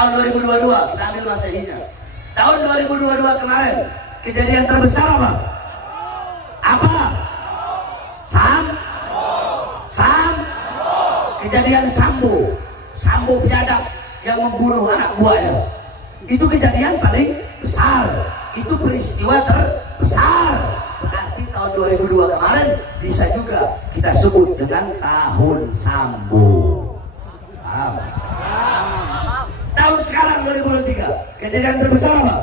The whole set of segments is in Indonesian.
tahun 2022, kita ambil Masehinya. Tahun 2022 kemarin, kejadian terbesar apa? Apa? Kejadian Sambo biadab yang membunuh anak buahnya. Itu kejadian paling besar. Itu peristiwa terbesar. Berarti tahun 2002 kemarin bisa juga kita sebut dengan tahun Sambo. Paham? Tahun sekarang 2023, kejadian terbesar apa?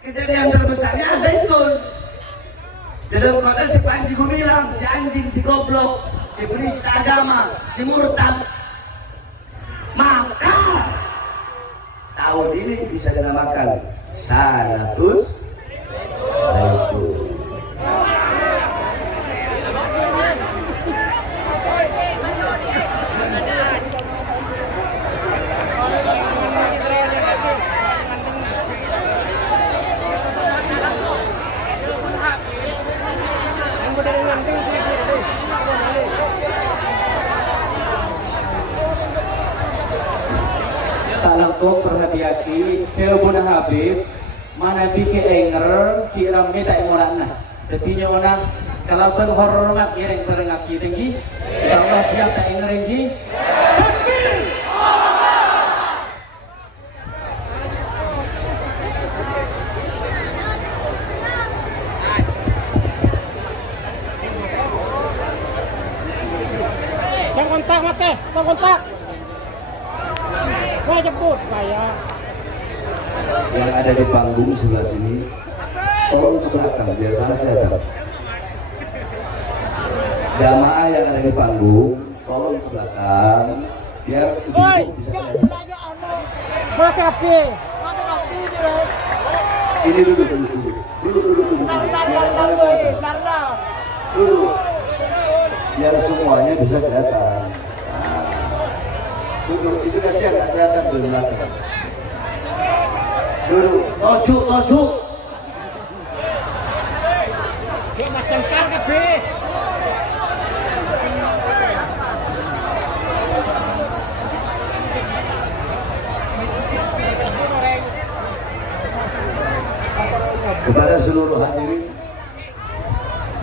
Kejadian terbesarnya Zaitun. Dalam kota si Panji Gumilang, si anjing, si goblok, si penista agama, si murtad. Maka tahun ini bisa dinamakan Sanatus Zaitun. Talangkong perhatiati Terbuna Habib mana bikin enger kiram kita emoran nah detinya ona kalau ben hormat ireng perengaki tinggi insyaallah siap tak enger tinggi takbir tong kontak mate tong kontak wah jemput saya Yang ada di panggung sebelah sini, tolong ke belakang biar sana kelihatan. Jamaah yang ada di panggung, tolong ke belakang biar ibu bisa kelihatan. mate api Ini dulu. Dulu. Biar semuanya bisa kelihatan. Duduk, itu kasihan nggak kelihatan di belakang. Duduk, tojuk. macam kal kafe Kepada seluruh hadirin,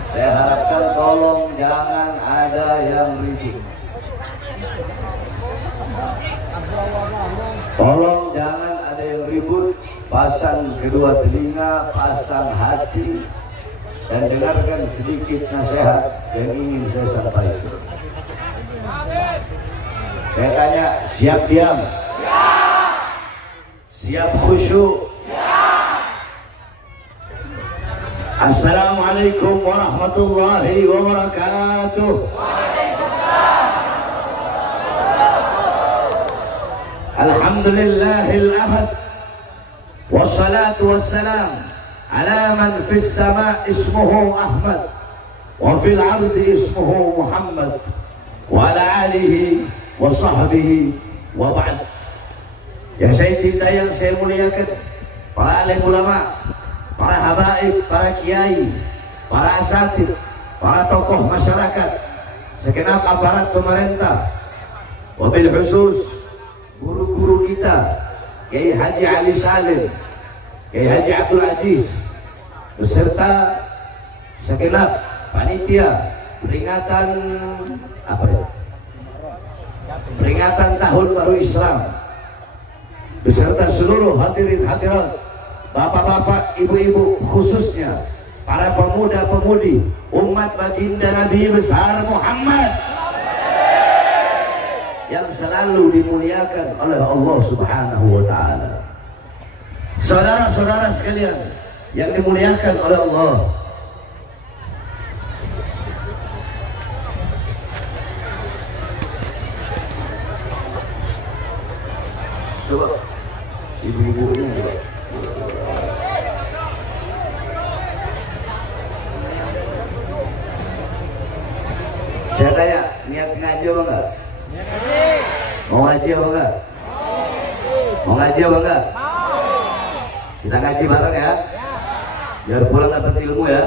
saya harapkan tolong jangan ada yang ribut. Tolong jangan ada yang ribut. Pasang kedua telinga, pasang hati, dan dengarkan sedikit nasihat yang ingin saya sampaikan. Saya tanya, siap diam? Siap khusyuk? Assalamualaikum warahmatullahi wabarakatuh. Alhamdulillahil ahad, wassalatu wassalam ala man fis sama ismuhu Ahmad wa fil ardi ismuhu Muhammad wa ala alihi wa sahbihi wa ba'd. Yang saya cintai, yang saya muliakan, para alim ulama, para habaib, para kiai, para asatid, para tokoh masyarakat, segenap aparat pemerintah, wabil khusus guru-guru kita, Kiai Haji Ali Salim, Kiai Haji Abdul Aziz, beserta segenap panitia peringatan peringatan Tahun Baru Islam, beserta seluruh hadirin hadirat, bapak-bapak, ibu-ibu, khususnya para pemuda-pemudi umat baginda Nabi besar Muhammad yang selalu dimuliakan oleh Allah Subhanahu wa ta'ala. Saudara-saudara sekalian yang dimuliakan oleh Allah, coba ibu-ibunya coba. Saya tanya, niat ngaji apa enggak? Mau ngaji apa enggak? Mau ngaji apa enggak? Kita ngaji bareng ya? Biar pulang dapat ilmu ya.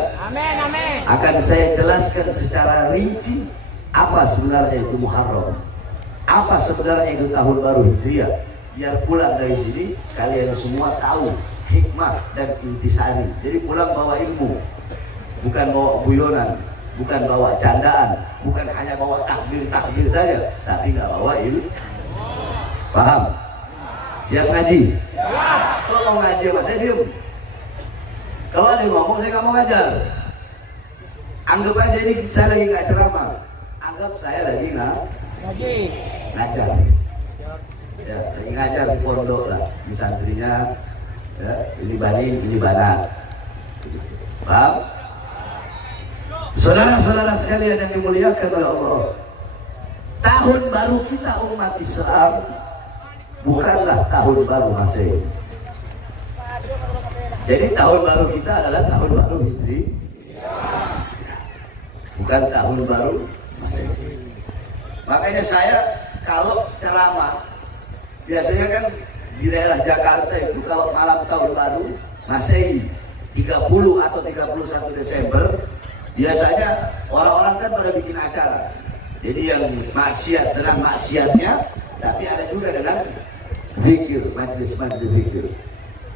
amin akan saya jelaskan secara rinci apa sebenarnya itu Muharram, apa sebenarnya itu tahun baru Hijriah, biar pulang dari sini kalian semua tahu hikmah dan intisari. Jadi pulang bawa ilmu, bukan bawa guyonan, bukan bawa candaan, bukan hanya bawa takbir saja, tapi nggak bawa ilmu. Paham? Siap ngaji? Kalau mau ngaji mas saya diem. Kalau ada yang ngomong saya nggak mau ngajar. Anggap aja ini saya lagi nggak ceramah, anggap saya lagi ngajar. Ya, lagi ngajar di pondok lah, di santrinya. Ya, ini bani, ini bana. Paham? Saudara-saudara sekalian yang dimuliakan oleh Allah, tahun baru kita umat Islam bukanlah tahun baru Masehi. Jadi tahun baru kita adalah tahun baru Hijri, bukan tahun baru Masehi. Makanya saya kalau ceramah biasanya kan di daerah Jakarta itu kalau malam tahun baru Masehi 30 atau 31 Desember biasanya orang-orang kan pada bikin acara. Jadi yang maksiat dengan maksiatnya, tapi ada juga dengan zikir, majelis zikir.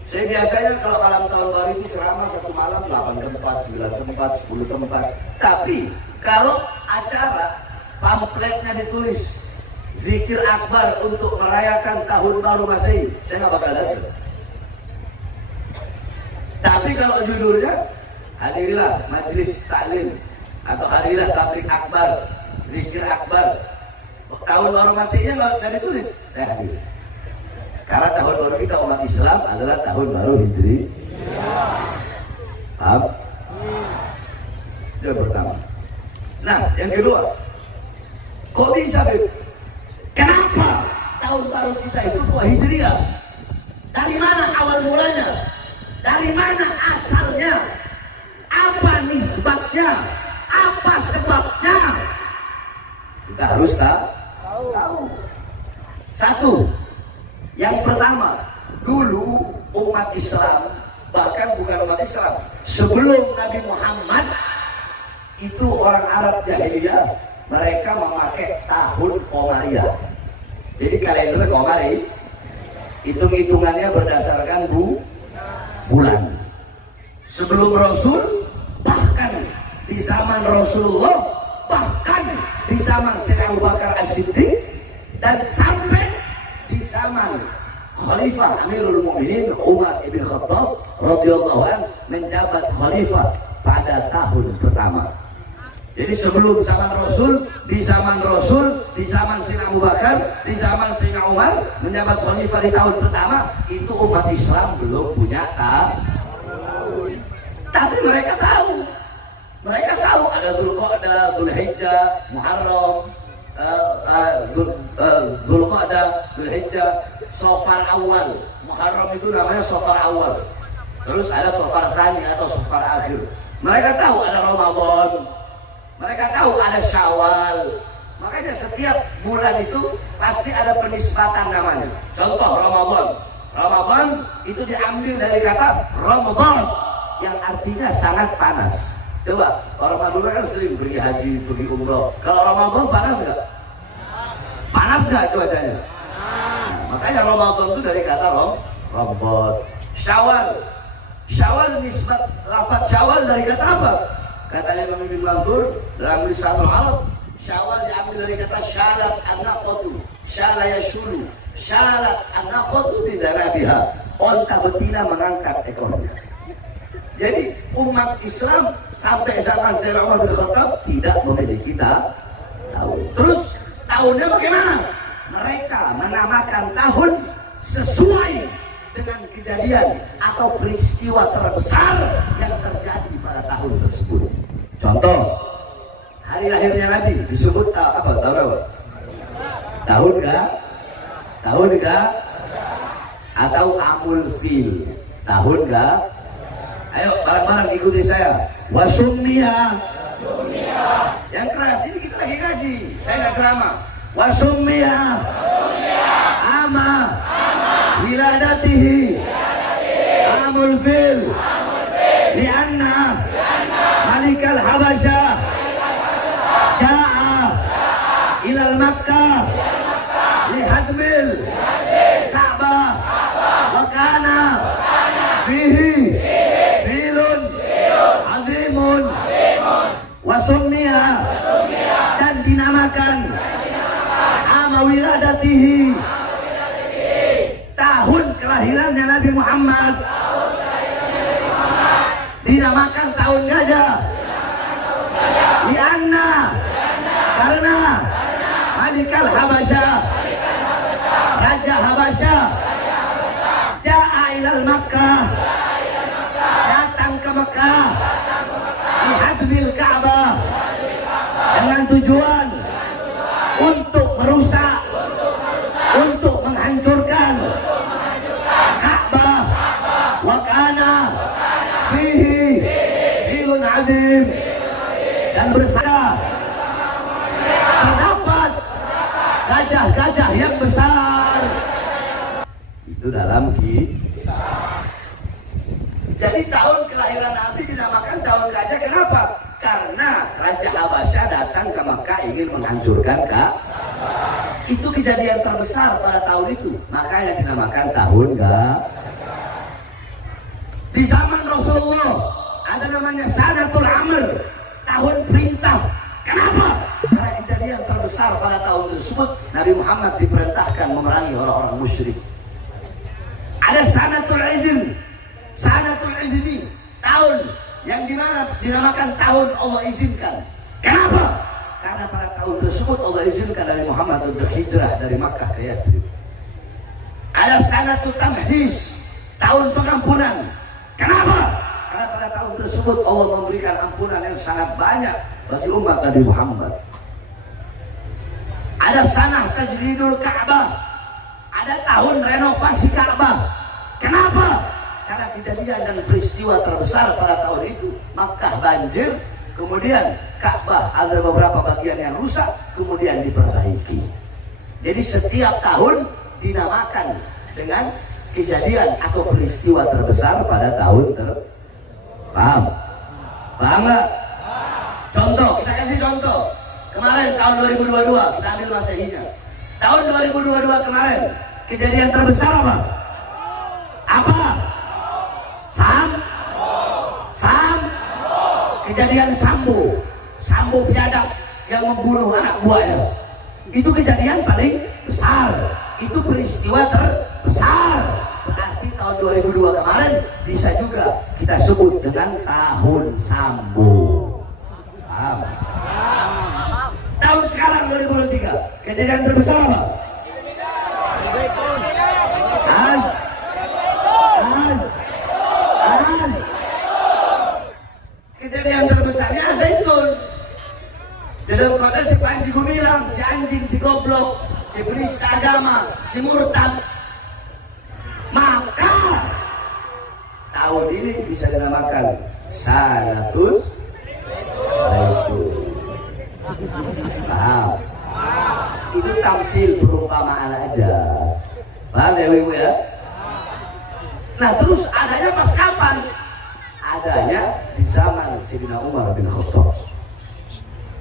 Saya biasanya kalau malam tahun baru itu ceramah satu malam 8 tempat, 9 tempat, 10 tempat. Tapi kalau acara pamfletnya ditulis zikir akbar untuk merayakan tahun baru Masehi, saya nggak bakal datang. Tapi kalau judulnya hadirilah majelis taklim atau hadirilah tablik akbar, zikir akbar, tahun baru Masehinya nggak ditulis, saya hadir. Karena tahun baru kita umat Islam adalah tahun baru Hijri. Paham? Itu yang pertama. Nah, yang kedua, kok bisa Beb? Kenapa tahun baru kita itu buah Hijriah? Dari mana awal mulanya? Dari mana asalnya? Apa nisbatnya? Apa sebabnya? Kita harus tahu. Satu, yang pertama, dulu umat Islam, bahkan bukan umat Islam, sebelum Nabi Muhammad itu orang Arab jahiliyah, mereka memakai tahun Komariah. Jadi kalender Komari, hitung-hitungannya berdasarkan bulan. Sebelum Rasul, bahkan di zaman Rasulullah, bahkan di zaman Sayyidina Abu Bakar As-Siddiq, dan sampai di zaman Khalifah Amirul Mukminin Umar ibn Khattab radhiyallahu anhu menjabat khalifah pada tahun pertama. Jadi sebelum zaman Rasul, di zaman Rasul, di zaman Sayyidina Abu Bakar, di zaman Sayyidina Umar menjabat khalifah di tahun pertama, itu umat Islam belum punya tahun. Tapi mereka tahu. Mereka tahu ada Dzulqa'dah, Dzulhijjah, Muharram, Dzulqa'dah, Dzulhijjah, Safar awal. Muharram itu namanya Safar awal. Terus ada Safar tsani atau Safar akhir. Mereka tahu ada Ramadan. Mereka tahu ada Syawal. Makanya setiap bulan itu pasti ada penisbatan namanya. Contoh Ramadan. Ramadan itu diambil dari kata Ramadan yang artinya sangat panas. Coba orang Madura kan sering pergi haji, pergi umroh. Kalau Ramadan panas nggak? Panas nggak cuacanya? Makanya Ramadan itu dari kata Ramadan. Syawal. Syawal nisbat lafaz Syawal dari kata apa? Katanya Imam Ibn Mandur dalam Lisanul Arab, Syawal diambil dari kata syalat an-naqatu, syala yashulu, syalat an-naqatu bidanabiha, onta betina mengangkat ekornya. Jadi umat Islam sampai zaman Sayyidina Umar bin Khattab tidak memiliki tahun. Terus tahunnya bagaimana? Mereka menamakan tahun sesuai dengan kejadian atau peristiwa terbesar yang terjadi pada tahun tersebut. Contoh, hari lahirnya Nabi disebut apa? Tahun apa? Tahun enggak? Tahun enggak? Atau Amul Fil? Tahun enggak? Ayo bareng-bareng ikuti saya. Wasummiya. Yang keras ini kita lagi ngaji. Saya nggak ceramah. Wasummiya. Ama. Wiladatihi. Amul Fil. Lianna. Malikal Habasy. wiladatihi, tahun kelahirannya Nabi Muhammad, dinamakan tahun gajah. Lianna, karena Malikal Habasya, Raja Habasya, ja'a ilal Makkah, datang ke Mekah, lihadmil Ka'bah, dengan tujuan untuk merusak, untuk menghancurkan Ka'bah. Wa kana fihi filun azim, dan bersama terdapat gajah-gajah yang besar. Itu dalam kitab. Jadi tahun kelahiran Nabi dinamakan tahun gajah. Kenapa? Karena Raja Habasya datang ke Mekah ingin menghancurkan Ka'bah. Itu kejadian terbesar pada tahun itu, makanya dinamakan tahun gajah. Di zaman Rasulullah ada namanya Sanatul Amr, tahun perintah. Kenapa? Karena kejadian terbesar pada tahun tersebut Nabi Muhammad diperintahkan memerangi orang-orang musyrik. Ada Sanatul Idin, Sanatul Idini, tahun yang dimana dinamakan tahun Allah izinkan. Kenapa? Karena pada tahun tersebut Allah izinkan Nabi Muhammad untuk hijrah dari Makkah ke Yathrib. Ada Sanatul Tamhis, tahun pengampunan. Kenapa? Karena pada tahun tersebut Allah memberikan ampunan yang sangat banyak bagi umat Nabi Muhammad. Ada Sanah Tajridul Ka'bah, ada tahun renovasi Ka'bah. Kenapa? Karena kejadian dan peristiwa terbesar pada tahun itu, Makkah banjir, kemudian Ka'bah ada beberapa bagian yang rusak, kemudian diperbaiki. Jadi setiap tahun dinamakan dengan kejadian atau peristiwa terbesar pada tahun paham? Paham nggak? Contoh, kita kasih contoh. Kemarin tahun 2022, kita ambil Masehinya. Tahun 2022 kemarin, kejadian terbesar apa? Apa? Sam? Kejadian Sambo biadab yang membunuh anak buahnya. Itu kejadian paling besar. Itu peristiwa terbesar. Berarti tahun 2002 kemarin bisa juga kita sebut dengan tahun Sambo. Paham? Tahun sekarang 2023, kejadian terbesar apa? Kejadian terbesarnya Zaitun. Dalam kota si Panji Gumilang, si anjing, si goblok, si penista agama, si murtad. Maka tahun ini bisa dinamakan Sanatus Zaitun. Paham? Itu tamsil perumpamaan aja. Paham ya ibu ya? Nah terus adanya pas kapan? Adanya di zaman Sayyidina Umar bin Khattab.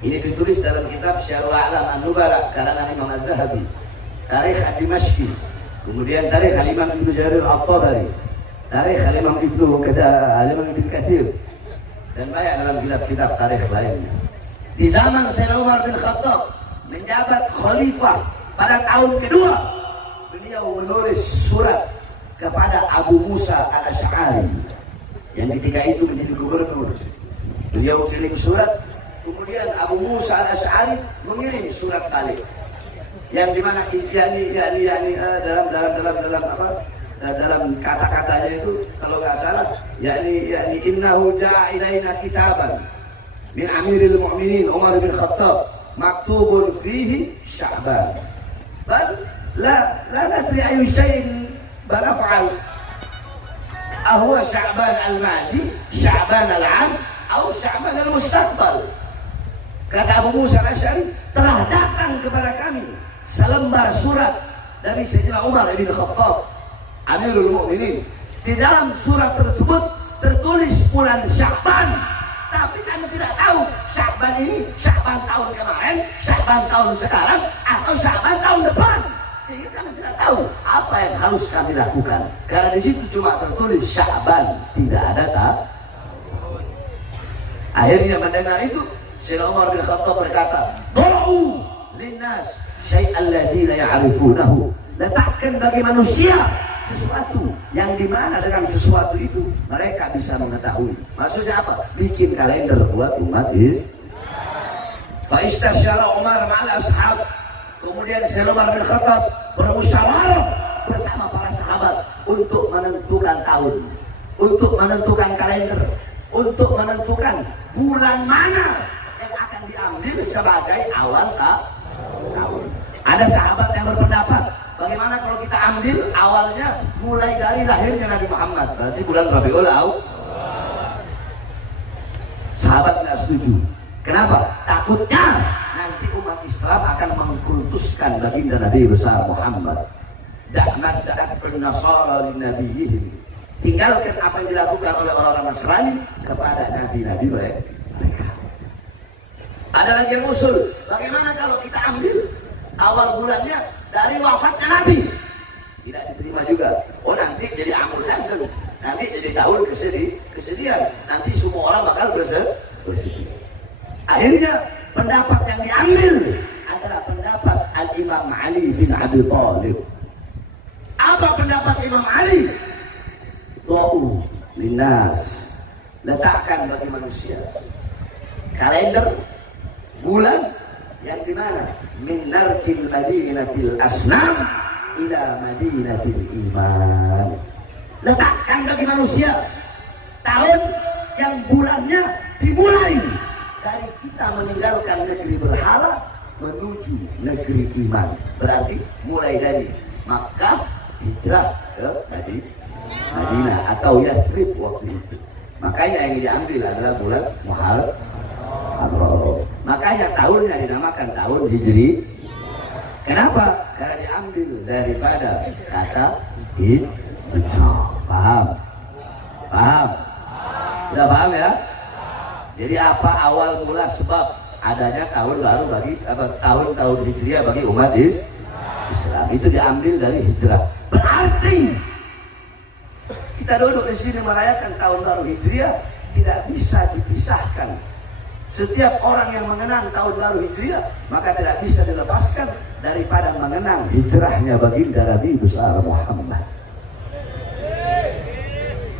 Ini ditulis dalam kitab Syarul A'lam An-Nubala karangan Imam Az-Zahabi, Tarikh Ad-Dimashqi, kemudian Tarikh Al-Imam Ibnu Jarir At-Tabari, Tarikh Al-Imam Ibnu Katsir, dan banyak dalam kitab-kitab tarikh lainnya. Di zaman Sayyidina Umar bin Khattab menjabat khalifah pada tahun kedua, beliau menulis surat kepada Abu Musa Al-Asy'ari yang ketika itu menjadi gubernur. Beliau kirim surat, kemudian Abu Musa Al-Asy'ari mengirim surat balik, yang dimana dalam kata-katanya itu kalau nggak salah yakni innahu ja'a ilaina kitaban min Amiril Mu'minin Umar bin Khattab maktubun fihi Sya'ban bal la nadri ayu syai'in banaf'al ahwa Sya'ban al-madi Sya'ban al-'am atau Sya'ban al-mustaqbal. Kata Abu Musa Al-Asy'ari, telah datang kepada kami selembar surat dari Sayyidina Umar bin Khattab Amirul Mu'minin. Di dalam surat tersebut tertulis bulan Sya'ban, tapi kami tidak tahu Sya'ban ini Sya'ban tahun kemarin, Sya'ban tahun sekarang, atau Sya'ban tahun depan. Sehingga kami tidak tahu apa yang harus kami lakukan, karena di situ cuma tertulis Sya'ban, tidak ada tak. Akhirnya mendengar itu, Sayyidina Umar bin Khattab berkata, "Qur'u linnas syai'al ladzi la ya'rifunahu. Letakkan bagi manusia sesuatu yang dimana dengan sesuatu itu mereka bisa mengetahui. Maksudnya apa? Bikin kalender buat umat Islam. Fa istasyara Umar ma'al ashab. Kemudian Umar bin Khattab bermusyawarah bersama para sahabat untuk menentukan tahun, untuk menentukan kalender, untuk menentukan bulan mana yang akan diambil sebagai awal tahun. Ada sahabat yang berpendapat, bagaimana kalau kita ambil awalnya mulai dari lahirnya Nabi Muhammad, berarti bulan Rabiul Awal. Sahabat tidak setuju. Kenapa? Takutnya nanti umat Islam akan mengkultuskan baginda Nabi besar Muhammad. Da'mad da'akun nasara li nabiyihim. Tinggalkan apa yang dilakukan oleh orang-orang Nasrani kepada nabi-nabi mereka. Ada lagi yang usul, bagaimana kalau kita ambil awal bulannya dari wafatnya Nabi? Tidak diterima juga. Oh, nanti jadi Amul Hasan, nanti jadi tahun kesedihan, nanti semua orang bakal bersedih. Akhirnya pendapat yang diambil adalah pendapat Al-Imam Ali bin Abi Thalib. Apa pendapat Imam Ali? Do'u linnas, letakkan bagi manusia kalender bulan yang dimana min narkil madinatil asnam ila madinatil iman. Letakkan bagi manusia tahun yang bulannya dimulai dari kita meninggalkan negeri berhala menuju negeri iman. Berarti mulai dari Makkah hijrah ke Madinah atau Yathrib waktu itu. Makanya yang diambil adalah bulan Muharram. Makanya tahunnya dinamakan tahun Hijri. Kenapa? Karena diambil daripada kata hijrah. Paham? Udah paham ya? Jadi apa awal mula sebab adanya tahun baru bagi tahun Hijriah bagi umat Islam itu diambil dari hijrah. Berarti kita duduk di sini merayakan tahun baru Hijriah tidak bisa dipisahkan. Setiap orang yang mengenang tahun baru Hijriah maka tidak bisa dilepaskan daripada mengenang hijrahnya baginda Nabi besar Muhammad.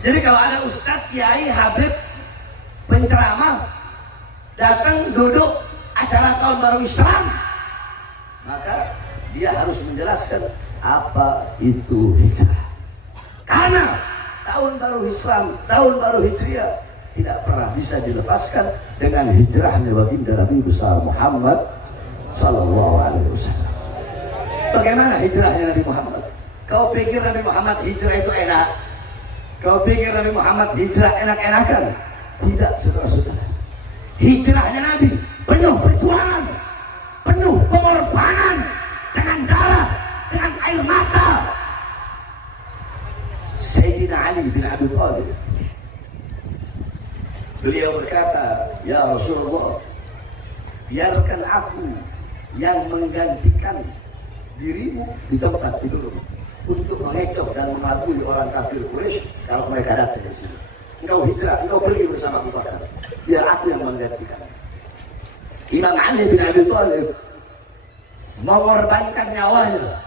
Jadi kalau ada ustadz, kiai, habib, penceramah datang duduk acara tahun baru Islam, maka dia harus menjelaskan apa itu hijrah. Karena tahun baru Islam, tahun baru Hijriah tidak pernah bisa dilepaskan dengan hijrahnya baginda Nabi besar Muhammad sallallahu alaihi wasallam. Bagaimana hijrahnya Nabi Muhammad? Kau pikir Nabi Muhammad hijrah itu enak? Kau pikir Nabi Muhammad hijrah enak-enakan? Tidak, saudara-saudara. Hijrahnya Nabi penuh perjuangan, penuh pengorbanan, dengan darah, dengan air mata. Sayyidina Ali bin Abi Thalib, beliau berkata, ya Rasulullah, biarkan aku yang menggantikan dirimu di tempat tidurmu untuk mengecoh dan mengelabui orang kafir Quraisy kalau mereka datang ke sini. Engkau hijrah, engkau pergi bersama Abu Bakar, biar aku yang menggantikan. Imam Ali bin Abi Thalib mengorbankan nyawanya,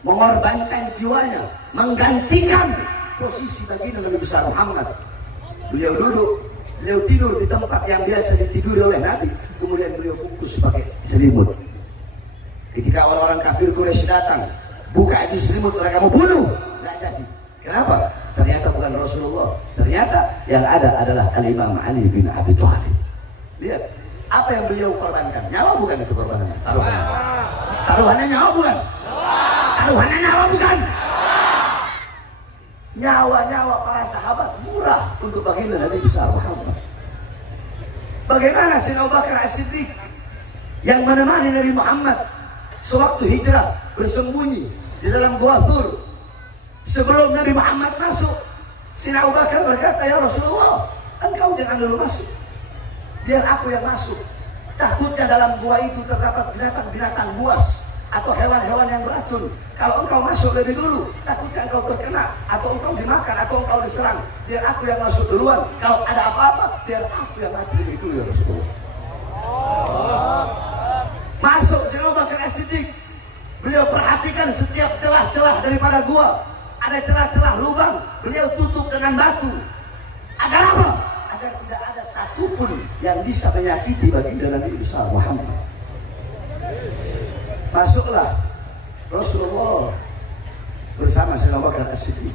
mengorbankan jiwanya, menggantikan posisi baginda Nabi besar Muhammad. Beliau duduk, beliau tidur di tempat yang biasa ditiduri oleh Nabi, kemudian beliau bungkus pakai selimut. Ketika orang-orang kafir Quraisy datang, buka itu selimut, mereka mau bunuh, nggak jadi. Kenapa? Ternyata bukan Rasulullah, ternyata yang ada adalah Al-Imam Ali bin Abi Thalib. Lihat, apa yang beliau korbankan? Nyawa bukan itu korbanannya? Taruhannya nyawa bukan? Taruhannya nyawa bukan? Nyawa-nyawa para sahabat murah untuk baginda Nabi besar Muhammad. Bagaimana Sayyidina Abu Bakar As-Siddiq yang menemani Nabi Muhammad sewaktu hijrah bersembunyi di dalam Gua Thur sebelum Nabi Muhammad masuk? Sayyidina Abu Bakar berkata, ya Rasulullah, engkau jangan dulu masuk, biar aku yang masuk. Takutnya dalam gua itu terdapat binatang-binatang buas atau hewan-hewan yang beracun. Kalau engkau masuk lebih dulu, takutnya engkau terkena, atau engkau dimakan, atau engkau diserang. Biar aku yang masuk duluan. Kalau ada apa-apa, biar aku yang mati lebih dulu, ya Rasulullah. Masuk Sayyidina Abu Bakar As-Siddiq Beliau perhatikan setiap celah-celah daripada gua. Ada celah-celah lubang, beliau tutup dengan batu. Agar apa? Agar tidak ada satupun yang bisa menyakiti baginda Nabi besar Muhammad. Masuklah Rasulullah bersama Sayyidina Abu Bakar As-Siddiq.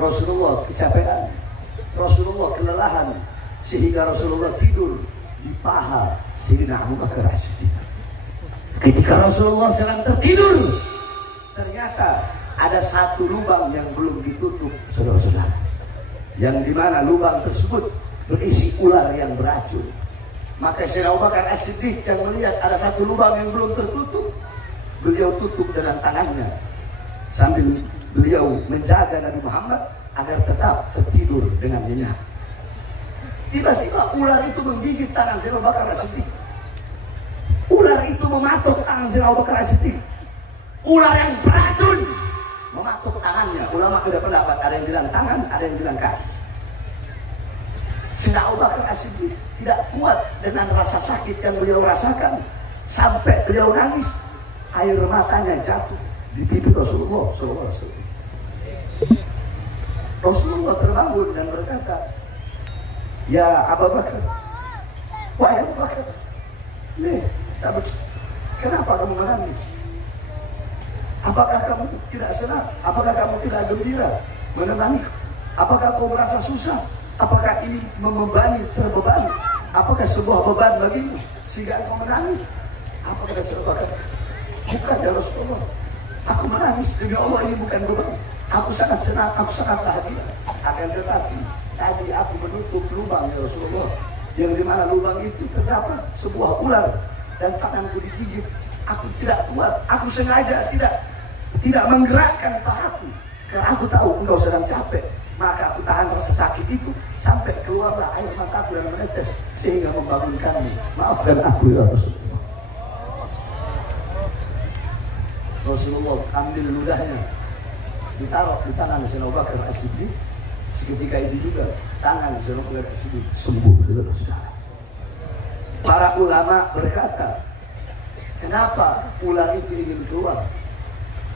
Rasulullah kecapean, Rasulullah kelelahan, sehingga Rasulullah tidur di paha Sayyidina Abu Bakar As-Siddiq. Ketika Rasulullah sedang tertidur, ternyata ada satu lubang yang belum ditutup, saudara-saudara, yang dimana lubang tersebut berisi ular yang beracun. Maka Sayyidina Abu Bakar As-Siddiq yang melihat ada satu lubang yang belum tertutup, beliau tutup dengan tangannya sambil beliau menjaga Nabi Muhammad agar tetap tertidur dengan nyenyak. Tiba-tiba ular itu menggigit tangan Sayyidina Abu Bakar As-Siddiq. Ular itu mematuk tangan Sayyidina Abu Bakar As-Siddiq. Ular yang beracun mematuk tangannya. Ulama beda pendapat, ada yang bilang tangan, ada yang bilang kaki. Sayyidina Abu Bakar As-Siddiq tidak kuat dengan rasa sakit yang beliau rasakan, sampai beliau nangis, air matanya jatuh di pipi Rasulullah SAW. Rasulullah terbangun dan berkata, "Ya Abu Bakar, wahai Abu Bakar, nih, kenapa kamu menangis? Apakah kamu tidak senang? Apakah kamu tidak gembira menemani? Apakah kau merasa susah? Apakah ini membebani, terbebani? Apakah sebuah beban bagimu sehingga kau menangis?" Apa kata Abu Bakar? "Bukan ya Rasulullah, aku menangis demi Allah, ini bukan beban. Aku sangat senang, aku sangat bahagia. Akan tetapi tadi aku menutup lubang ya Rasulullah, yang dimana lubang itu terdapat sebuah ular dan tanganku digigit. Aku tidak kuat, aku sengaja tidak menggerakkan pahaku karena aku tahu engkau sedang capek. Maka aku tahan rasa sakit itu sampai keluarlah air mataku dan menetes sehingga membangunkanmu. Maafkan aku ya Rasulullah." Rasulullah ambil ludahnya, ditaruh di tangan Sayyidina Abu Bakar As-Siddiq. Seketika itu juga tangan Sayyidina Abu Bakar As-Siddiq sembuh, saudara-saudara. Para ulama berkata, kenapa ular itu ingin keluar?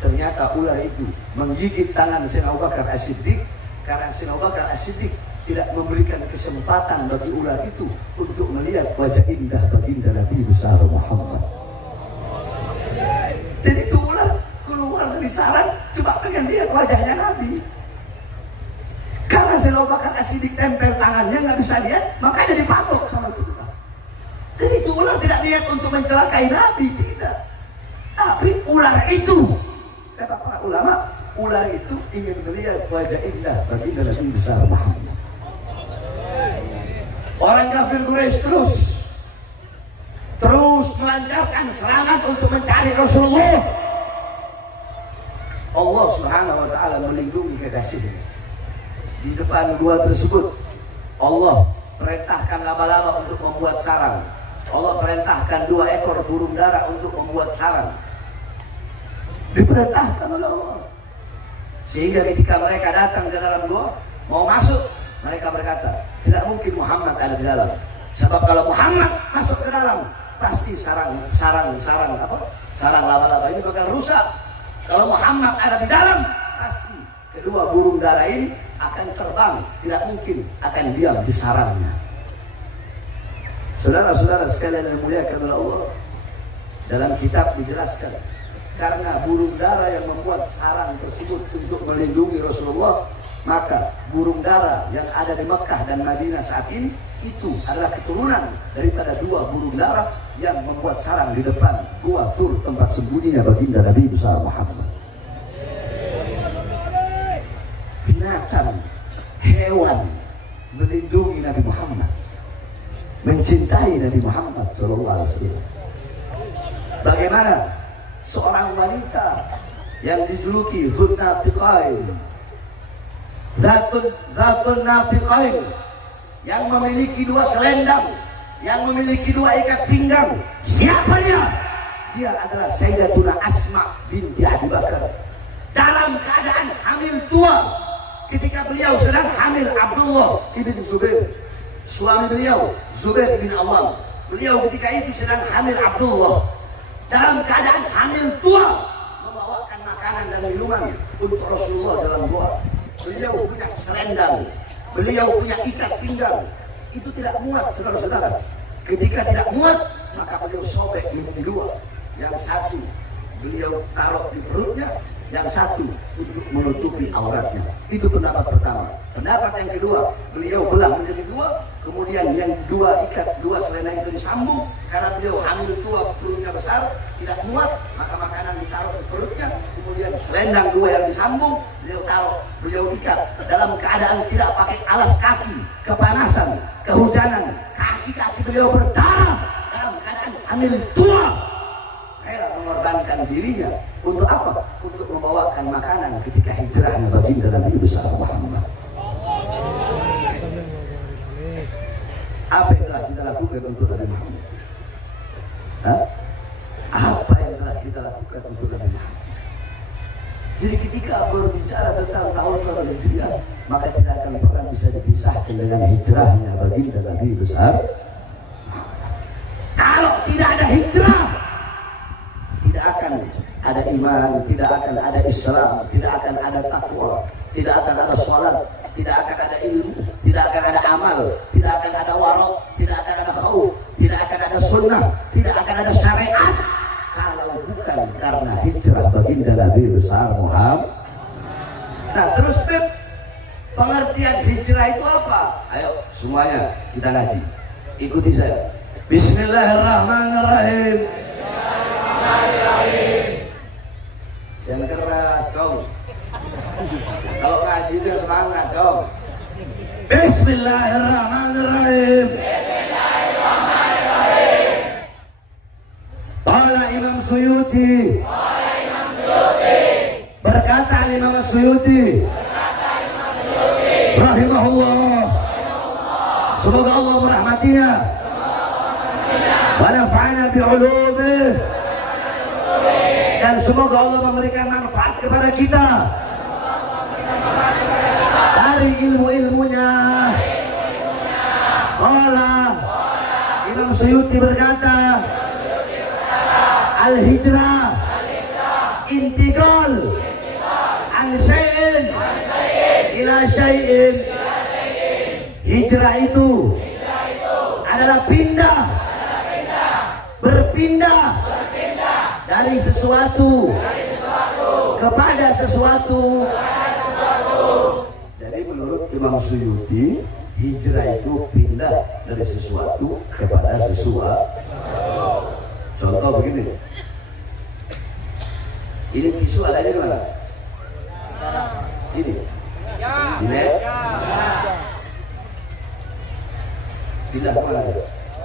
Ternyata ular itu menggigit tangan Sayyidina Abu Bakar As-Siddiq karena Sayyidina Abu Bakar As-Siddiq tidak memberikan kesempatan bagi ular itu untuk melihat wajah indah baginda Nabi besar Muhammad. Jadi itu ular keluar dari sarang cuma pengen lihat wajahnya Nabi. Karena Sayyidina Abu Bakar As-Siddiq tempel tangannya nggak bisa lihat, makanya dipatok sama itu. Jadi itu ular tidak lihat untuk mencelakai Nabi, tidak. Tapi ular itu, kata para ulama, ular itu ingin melihat wajah indah baginda Nabi besar Muhammad. Orang kafir Quraisy terus melancarkan serangan untuk mencari Rasulullah. Allah Subhanahu wa taala melindungi kekasihnya. Di depan gua tersebut Allah perintahkan laba-laba untuk membuat sarang. Allah perintahkan 2 ekor burung dara untuk membuat sarang. Diperintahkan oleh Allah. Sehingga ketika mereka datang ke dalam gua, mau masuk, mereka berkata, tidak mungkin Muhammad ada di dalam. Sebab kalau Muhammad masuk ke dalam, pasti sarang laba-laba ini bakal rusak. Kalau Muhammad ada di dalam, pasti kedua burung dara ini akan terbang, tidak mungkin akan diam di sarangnya. Saudara-saudara sekalian yang dimuliakan oleh Allah, dalam kitab dijelaskan karena burung dara yang membuat sarang tersebut untuk melindungi Rasulullah, maka burung dara yang ada di Mekah dan Madinah saat ini itu adalah keturunan daripada 2 burung dara yang membuat sarang di depan Gua Thur, tempat sembunyinya baginda Nabi besar Muhammad. Binatang, hewan melindungi Nabi Muhammad, mencintai Nabi Muhammad SAW. Bagaimana seorang wanita yang dijuluki Dzun Natiqain, Zatun Natiqain, yang memiliki 2 selendang, yang memiliki 2 ikat pinggang. Siapa dia? Dia adalah Sayyidatuna Asma binti Abi Bakar, dalam keadaan hamil tua ketika beliau sedang hamil Abdullah ibn Zubair, suami beliau Zubair bin Awam. Beliau ketika itu sedang hamil Abdullah, dalam keadaan hamil tua makanan dan minuman untuk Rasulullah dalam gua. Beliau punya selendang, beliau punya ikat pinggang. Itu tidak muat, saudara-saudara. Ketika tidak muat, maka beliau sobek menjadi dua. Yang satu beliau taruh di perutnya, yang satu untuk menutupi auratnya. Itu pendapat pertama. Pendapat yang kedua, beliau belah menjadi dua. Kemudian yang kedua, ikat dua selendang itu disambung. Karena beliau hamil tua, perutnya besar, tidak muat, maka makanan ditaruh di perutnya. Kemudian selendang dua yang disambung, beliau taruh, beliau ikat. Dalam keadaan tidak pakai alas kaki, kepanasan, kehujanan, kaki-kaki beliau berdarah. Dalam keadaan hamil tua, rela mengorbankan dirinya. Untuk apa? Untuk membawakan makanan ketika hijrahnya baginda Nabi besar Muhammad. Apa yang telah kita lakukan untuk Nabi Muhammad? Apa yang telah kita lakukan untuk Nabi Muhammad? Jadi ketika berbicara tentang tahun-tahun Hijriah, maka tidak akan pernah bisa dipisahkan dengan hijrahnya baginda Nabi besar. Kalau tidak ada hijrah, tidak akan ada iman, tidak akan ada Islam, tidak akan ada takwa, tidak akan ada sholat, tidak akan ada ilmu, tidak akan ada amal, tidak akan ada warok, tidak akan ada khauf, tidak akan ada sunnah, tidak akan ada syariat. Kalau bukan karena hijrah baginda Nabi besar Muhammad. Nah terus Beb, pengertian hijrah itu apa? Ayo semuanya kita ngaji. Ikuti saya. Bismillahirrahmanirrahim. Yang keras, Cong. Kalau ngaji itu semangat, Cong. Bismillahirrahmanirrahim. Bismillahirrahmanirrahim. Qala Imam Suyuti. Berkata Imam Suyuti. Rahimahullah. Semoga Allah merahmatinya. Wa nafa'ana bi'ulumih. Dan semoga Allah memberikan manfaat kepada kita dari ilmu-ilmunya. Qala Imam Suyuti berkata, al-hijrah intiqal an syai'in ila syai'in. Hijrah itu adalah berpindah dari sesuatu kepada sesuatu. Jadi menurut Imam Suyuti, hijrah itu pindah dari sesuatu kepada sesuatu. Contoh begini, ini tisu adanya di mana? Ini, ini, pindah ke mana?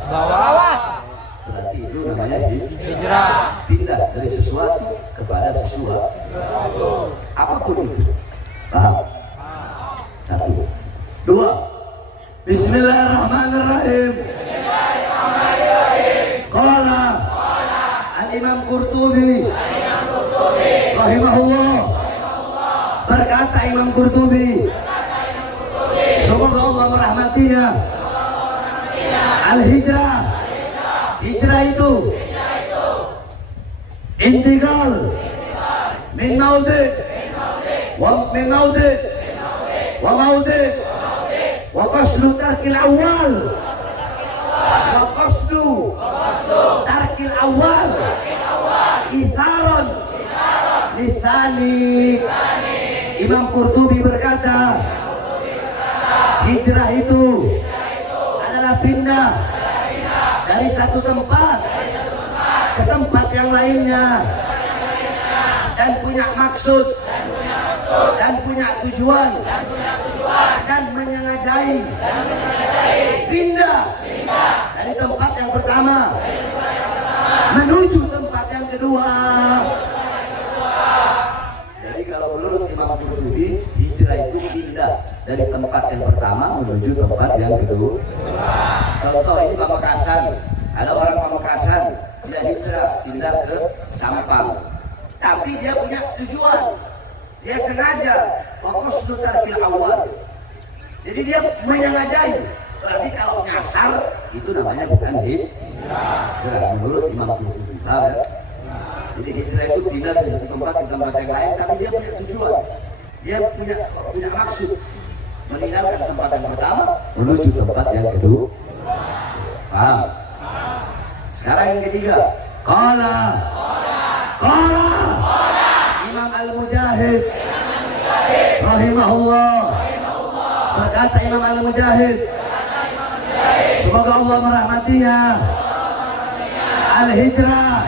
Bawah. Berarti itu namanya hijrah. Pindah dari sesuatu kepada sesuatu. Apapun itu. Paham? Satu. Dua. Bismillahirrahmanirrahim. Qala Al-Imam Qurtubi. Rahimahullah. Berkata Imam Qurtubi. Semoga Allah merahmatinya. Al-hijrah. Hijrah itu intiqal min maudi wa maudi wa qasdu tarkil awal itharon lithani. Imam Qurtubi berkata, hijrah itu adalah pindah dari satu tempat ke tempat yang lainnya, dan punya maksud dan punya tujuan dan menyengajai pindah dari tempat yang pertama menuju tempat yang kedua. Jadi kalau menurut Imam Qurtubi, hijrah itu pindah dari tempat yang pertama menuju tempat yang kedua. Contoh ini Pamekasan, ada orang Pamekasan, dia hijrah pindah ke Sampang, tapi dia punya tujuan, dia sengaja fokus tarkil awal. Jadi dia menyengajai. Berarti kalau nyasar itu namanya bukan hijrah menurut Imam Qurtubi. Jadi hijrah itu pindah dari satu tempat ke tempat yang lain, tapi dia punya tujuan, dia punya maksud, meninggalkan tempat yang pertama menuju tempat yang kedua. Paham? Sekarang yang ketiga, qala Imam Al-Mujahid rahimahullah berkata, Imam Al-Mujahid semoga Allah merahmatinya, al-hijrah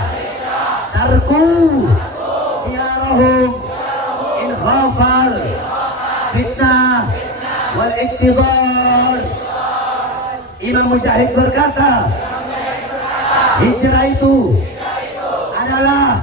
tarku diyarahum in khafal fitnah wal iktidar. Imam Mujahid berkata, hijrah itu adalah